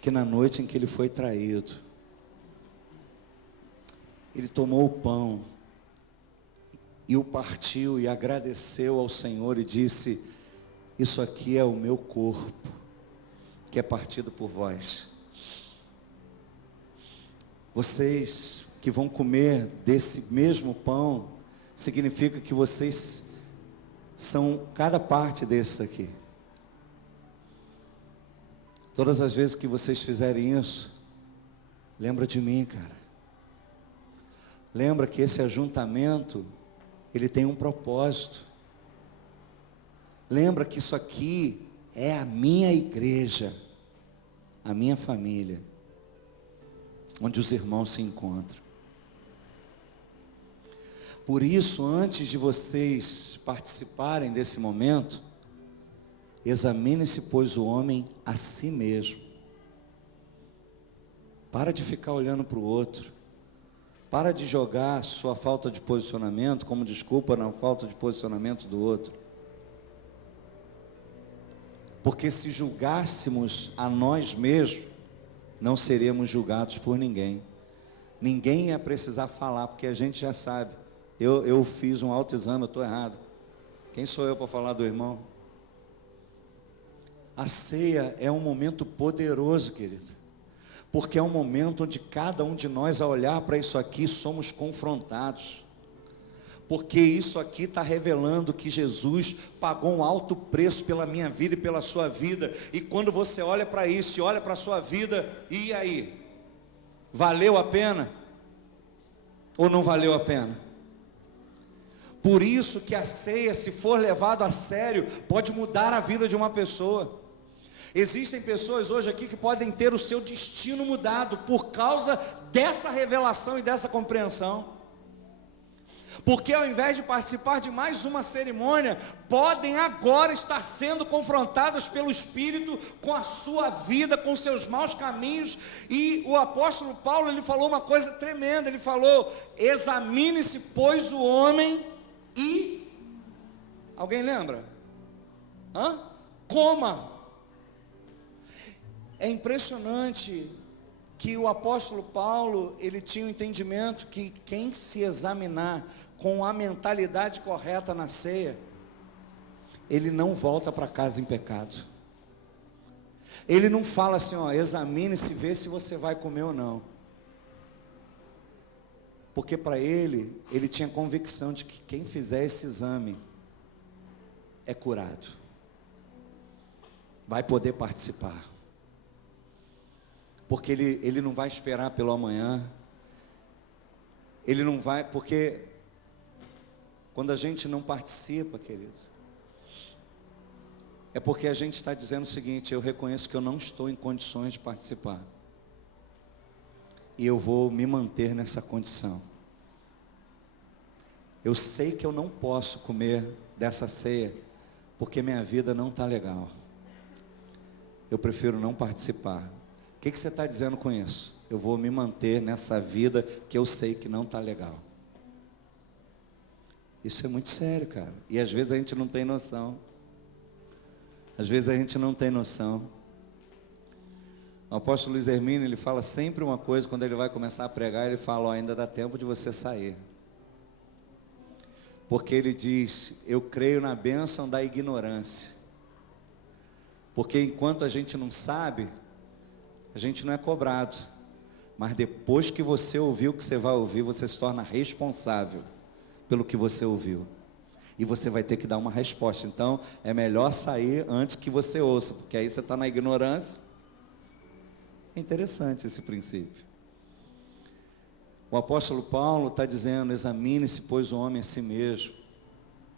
Que na noite em que Ele foi traído, Ele tomou o pão e o partiu e agradeceu ao Senhor e disse: isso aqui é o meu corpo, que é partido por vós. Vocês que vão comer desse mesmo pão, significa que vocês são cada parte desse aqui. Todas as vezes que vocês fizerem isso, lembra de mim, cara. Lembra que esse ajuntamento, ele tem um propósito. Lembra que isso aqui é a minha igreja, a minha família, onde os irmãos se encontram. Por isso, antes de vocês participarem desse momento, examine-se, pois, o homem a si mesmo. Para de ficar olhando para o outro. Para de jogar sua falta de posicionamento como desculpa na falta de posicionamento do outro. Porque se julgássemos a nós mesmos, não seríamos julgados por ninguém. Ninguém ia precisar falar, porque a gente já sabe. Eu fiz um autoexame, eu estou errado. Quem sou eu para falar do irmão? A ceia é um momento poderoso, querido. Porque é um momento onde cada um de nós, ao olhar para isso aqui, somos confrontados. Porque isso aqui está revelando que Jesus pagou um alto preço pela minha vida e pela sua vida. E quando você olha para isso e olha para a sua vida, e aí? Valeu a pena? Ou não valeu a pena? Por isso que a ceia, se for levado a sério, pode mudar a vida de uma pessoa. Existem pessoas hoje aqui que podem ter o seu destino mudado por causa dessa revelação e dessa compreensão. Porque ao invés de participar de mais uma cerimônia, podem agora estar sendo confrontados pelo Espírito com a sua vida, com seus maus caminhos. E o apóstolo Paulo, ele falou uma coisa tremenda, ele falou: examine-se, pois, o homem e... Alguém lembra? Coma. É impressionante que o apóstolo Paulo, ele tinha um entendimento que quem se examinar com a mentalidade correta na ceia, ele não volta para casa em pecado. Ele não fala assim, examine-se, vê se você vai comer ou não. Porque para ele tinha convicção de que quem fizer esse exame é curado. Vai poder participar. Porque ele não vai esperar pelo amanhã. Ele não vai, porque quando a gente não participa, querido, é porque a gente está dizendo o seguinte: eu reconheço que eu não estou em condições de participar. E eu vou me manter nessa condição. Eu sei que eu não posso comer dessa ceia, porque minha vida não está legal. Eu prefiro não participar. O que você está dizendo com isso? Eu vou me manter nessa vida que eu sei que não está legal. Isso é muito sério, cara. E às vezes a gente não tem noção. Às vezes a gente não tem noção. O apóstolo Luiz Hermínio, ele fala sempre uma coisa, quando ele vai começar a pregar, ele fala: ainda dá tempo de você sair. Porque ele diz: eu creio na bênção da ignorância. Porque enquanto a gente não sabe, a gente não é cobrado, mas depois que você ouviu o que você vai ouvir, você se torna responsável pelo que você ouviu, e você vai ter que dar uma resposta. Então é melhor sair antes que você ouça, porque aí você está na ignorância. É interessante esse princípio. O apóstolo Paulo está dizendo: examine-se, pois, o homem a si mesmo,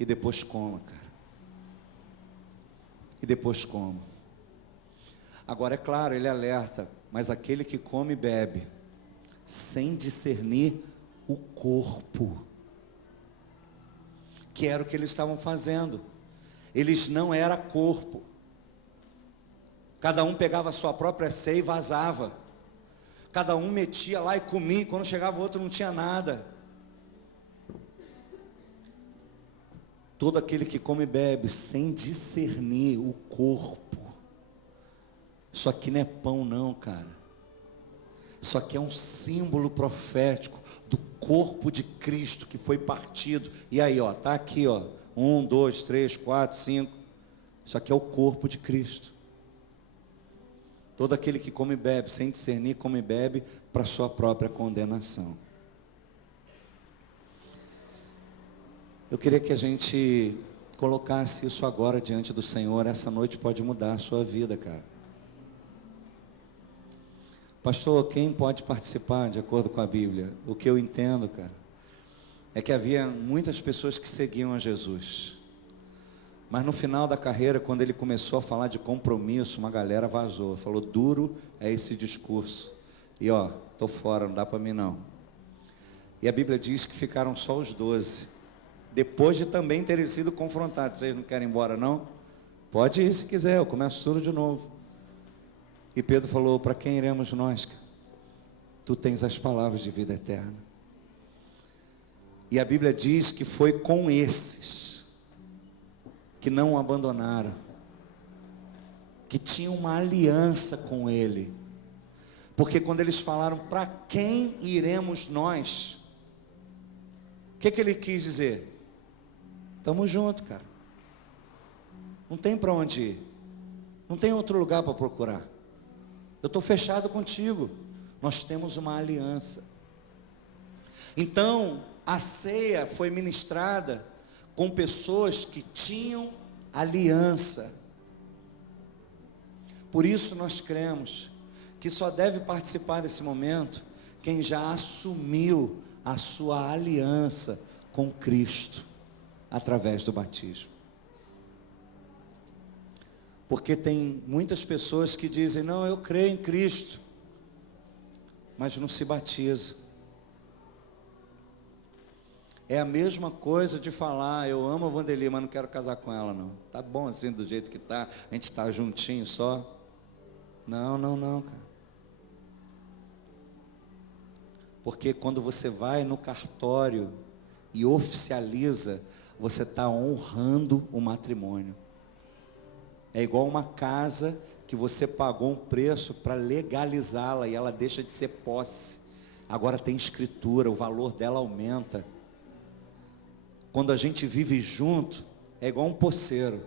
e depois coma, cara. E depois coma. Agora, é claro, ele alerta: mas aquele que come e bebe, sem discernir o corpo, que era o que eles estavam fazendo. Eles não eram corpo. Cada um pegava a sua própria ceia e vazava. Cada um metia lá e comia, e quando chegava o outro não tinha nada. Todo aquele que come e bebe sem discernir o corpo. Isso aqui não é pão não, cara. Isso aqui é um símbolo profético do corpo de Cristo que foi partido. E aí, está aqui, 1, 2, 3, 4, 5. Isso aqui é o corpo de Cristo. Todo aquele que come e bebe sem discernir, come e bebe para sua própria condenação. Eu queria que a gente colocasse isso agora diante do Senhor. Essa noite pode mudar a sua vida, cara. Pastor, quem pode participar de acordo com a Bíblia? O que eu entendo, cara, é que havia muitas pessoas que seguiam a Jesus. Mas no final da carreira, quando ele começou a falar de compromisso, uma galera vazou. Falou, duro é esse discurso. E ó, estou fora, não dá para mim não. E a Bíblia diz que ficaram só os 12. Depois de também terem sido confrontados. Vocês não querem ir embora não? Pode ir se quiser, eu começo tudo de novo. E Pedro falou, para quem iremos nós? Tu tens as palavras de vida eterna. E a Bíblia diz que foi com esses que não o abandonaram, que tinham uma aliança com ele, porque quando eles falaram, para quem iremos nós? O que ele quis dizer? Estamos juntos, cara, não tem para onde ir, não tem outro lugar para procurar, eu estou fechado contigo, nós temos uma aliança. Então, a ceia foi ministrada com pessoas que tinham aliança. Por isso nós cremos que só deve participar desse momento quem já assumiu a sua aliança com Cristo através do batismo. Porque tem muitas pessoas que dizem, não, eu creio em Cristo, mas não se batizam. É a mesma coisa de falar, eu amo a Vandeli, mas não quero casar com ela não. Tá bom assim do jeito que tá, a gente está juntinho só. Não, cara. Porque quando você vai no cartório e oficializa, você está honrando o matrimônio. É igual uma casa que você pagou um preço para legalizá-la e ela deixa de ser posse. Agora tem escritura, o valor dela aumenta. Quando a gente vive junto, é igual um poceiro.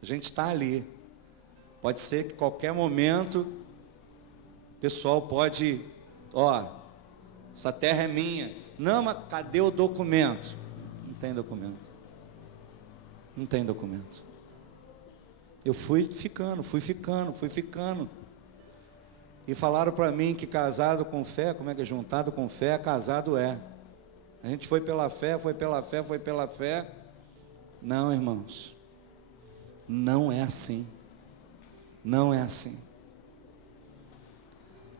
A gente está ali. Pode ser que qualquer momento, o pessoal pode, essa terra é minha. Não, mas cadê o documento? Não tem documento. Não tem documento. Eu fui ficando. E falaram para mim que casado com fé, como é que é? Juntado com fé, casado é. A gente foi pela fé. Não, irmãos. Não é assim. Não é assim.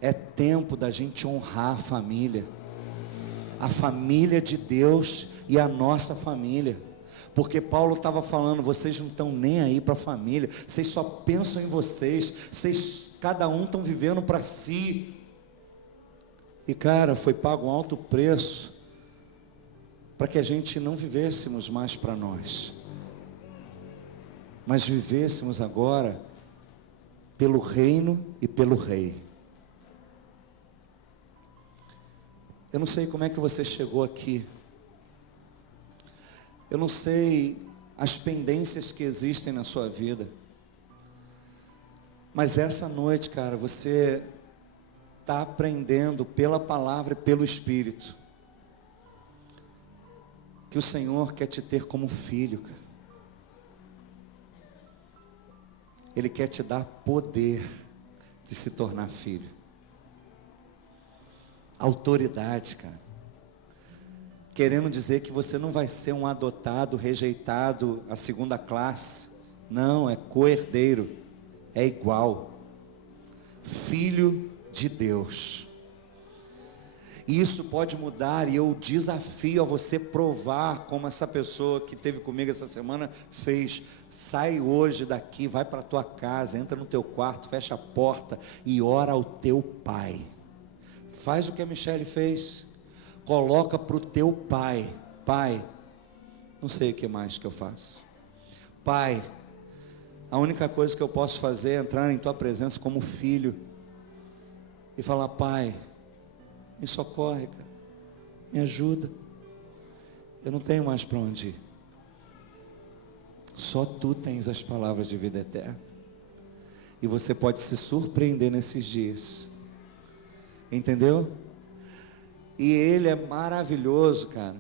É tempo da gente honrar a família de Deus e a nossa família. Porque Paulo estava falando, vocês não estão nem aí para a família, vocês só pensam em vocês, cada um estão vivendo para si. E cara, foi pago um alto preço para que a gente não vivêssemos mais para nós, mas vivêssemos agora pelo reino e pelo rei. Eu não sei como é que você chegou aqui, eu não sei as pendências que existem na sua vida, mas essa noite, cara, você está aprendendo pela palavra e pelo Espírito, que o Senhor quer te ter como filho, cara. Ele quer te dar poder de se tornar filho. Autoridade, cara. Querendo dizer que você não vai ser um adotado, rejeitado, a segunda classe. Não, é co-herdeiro. É igual. Filho de Deus. E isso pode mudar, e eu desafio a você provar, como essa pessoa que esteve comigo essa semana fez. Sai hoje daqui, vai para a tua casa, entra no teu quarto, fecha a porta e ora ao teu pai. Faz o que a Michele fez. Coloca para o teu pai. Pai, não sei o que mais que eu faço. Pai, a única coisa que eu posso fazer é entrar em tua presença como filho e falar, pai, me socorre, cara, me ajuda, eu não tenho mais para onde ir, só tu tens as palavras de vida eterna, e você pode se surpreender nesses dias, entendeu? E ele é maravilhoso, cara,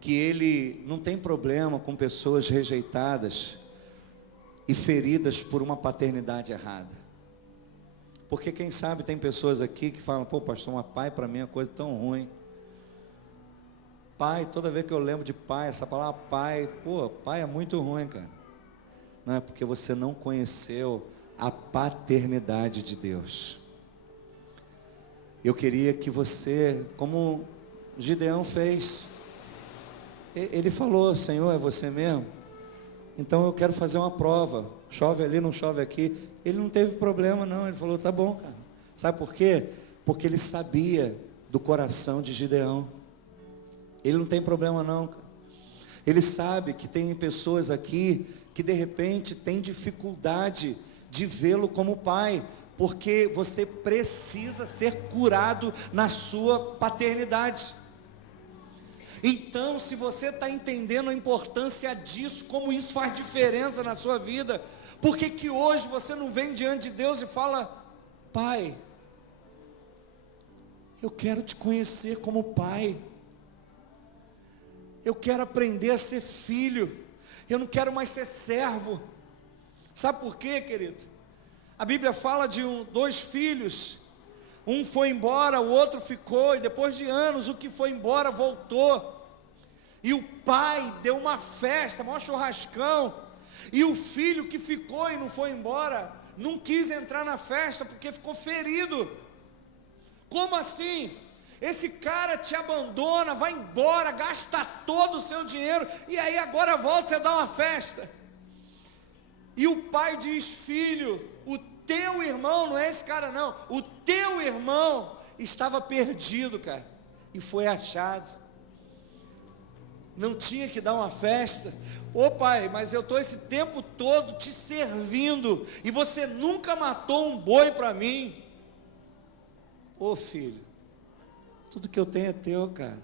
que ele não tem problema com pessoas rejeitadas e feridas por uma paternidade errada. Porque quem sabe tem pessoas aqui que falam: pô, pastor, mas pai para mim é uma coisa tão ruim. Pai, toda vez que eu lembro de pai, essa palavra pai, pô, pai é muito ruim, cara. Não é porque você não conheceu a paternidade de Deus. Eu queria que você, como Gideão fez, ele falou: Senhor, é você mesmo? Então eu quero fazer uma prova. Chove ali, não chove aqui. Ele não teve problema não, ele falou: tá bom, cara. Sabe por quê? Porque ele sabia do coração de Gideão. Ele não tem problema não, cara. Ele sabe que tem pessoas aqui que de repente tem dificuldade de vê-lo como pai, porque você precisa ser curado na sua paternidade. Então, se você está entendendo a importância disso, como isso faz diferença na sua vida, por que que hoje você não vem diante de Deus e fala: pai, eu quero te conhecer como pai, eu quero aprender a ser filho, eu não quero mais ser servo. Sabe por quê, querido? A Bíblia fala de dois filhos, um foi embora, o outro ficou, e depois de anos o que foi embora voltou, e o pai deu uma festa, um churrascão, e o filho que ficou e não foi embora, não quis entrar na festa porque ficou ferido. Como assim? Esse cara te abandona, vai embora, gasta todo o seu dinheiro, e aí agora volta, você dá uma festa. E o pai diz: filho, o teu irmão, não é esse cara não, o teu irmão estava perdido, cara, e foi achado. Não tinha que dar uma festa? Ô pai, mas eu estou esse tempo todo te servindo, e você nunca matou um boi para mim. Ô filho, tudo que eu tenho é teu, cara.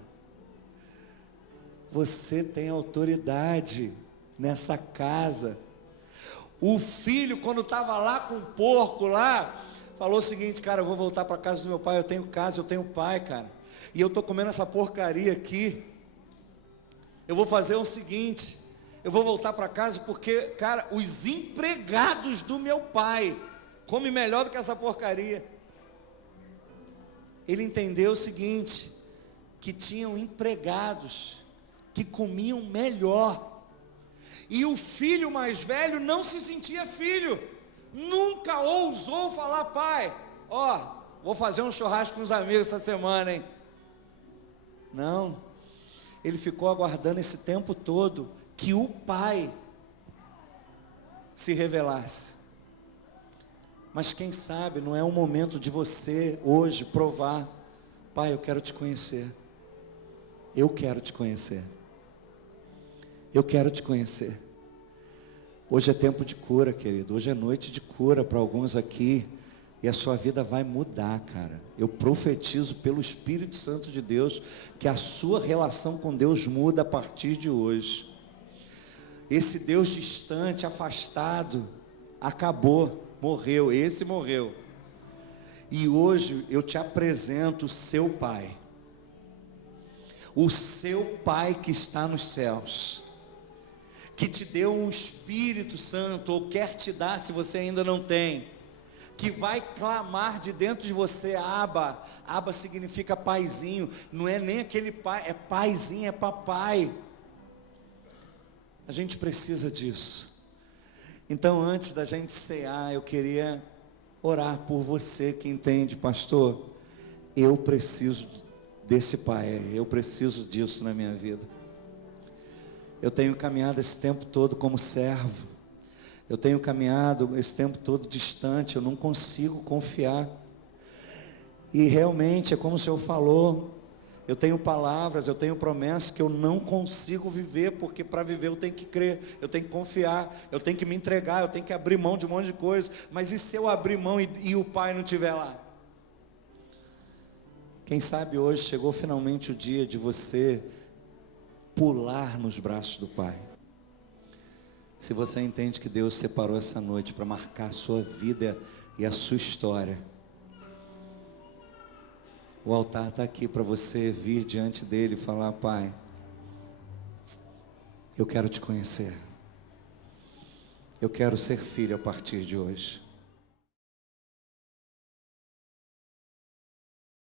Você tem autoridade nessa casa. O filho, quando estava lá com o porco lá, falou o seguinte: cara, eu vou voltar para a casa do meu pai, eu tenho casa, eu tenho pai, cara, e eu estou comendo essa porcaria aqui. Eu vou fazer o seguinte, eu vou voltar para casa, porque, cara, os empregados do meu pai comem melhor do que essa porcaria. Ele entendeu o seguinte, que tinham empregados que comiam melhor, e o filho mais velho não se sentia filho, nunca ousou falar: pai, ó, vou fazer um churrasco com os amigos essa semana, hein? Não, ele ficou aguardando esse tempo todo que o pai se revelasse. Mas quem sabe não é o momento de você hoje provar: pai, eu quero te conhecer, eu quero te conhecer, eu quero te conhecer. Hoje é tempo de cura, querido, hoje é noite de cura para alguns aqui, e a sua vida vai mudar, cara. Eu profetizo pelo Espírito Santo de Deus, que a sua relação com Deus muda a partir de hoje. Esse Deus distante, afastado, acabou, morreu, esse morreu. E hoje eu te apresento o seu Pai. O seu Pai que está nos céus, que te deu um Espírito Santo, ou quer te dar se você ainda não tem, que vai clamar de dentro de você: Abba. Abba significa paizinho, não é nem aquele pai, é paizinho, é papai. A gente precisa disso. Então, antes da gente cear, eu queria orar por você que entende: pastor, eu preciso desse pai, eu preciso disso na minha vida. Eu tenho caminhado esse tempo todo como servo, eu tenho caminhado esse tempo todo distante, eu não consigo confiar, e realmente é como o Senhor falou, eu tenho palavras, eu tenho promessas que eu não consigo viver, porque para viver eu tenho que crer, eu tenho que confiar, eu tenho que me entregar, eu tenho que abrir mão de um monte de coisa. Mas e se eu abrir mão e o pai não estiver lá? Quem sabe hoje chegou finalmente o dia de você pular nos braços do pai. Se você entende que Deus separou essa noite para marcar a sua vida e a sua história, o altar está aqui para você vir diante dele e falar: pai, eu quero te conhecer, eu quero ser filho a partir de hoje.